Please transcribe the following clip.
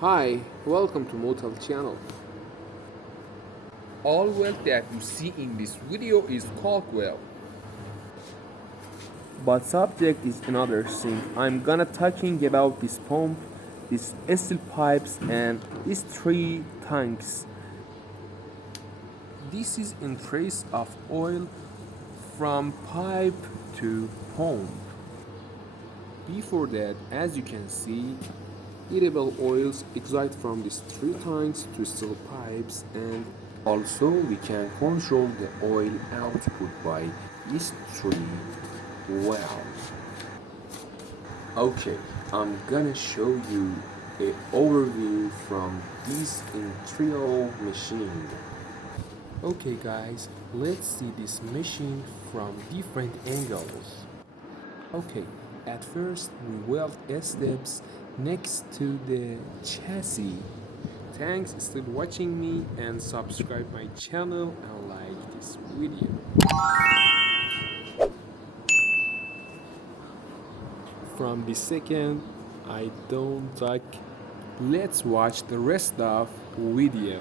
Hi, welcome to Motal channel. All weld that you see in this video is cork weld. But subject is another thing. I'm gonna talking about this pump, these steel pipes and these three tanks. This is in trace of oil from pipe to pump. Before that, as you can see, edible oils exit from these three tanks to steel pipes, and also we can control the oil output by these three wells. Okay, I'm gonna show you a overview from this industrial machine. Okay guys, let's see this machine from different angles. Okay, at first we weld steps next to the chassis. Thanks still watching me and subscribe my channel and like this video. From the second I don't talk, let's watch the rest of video.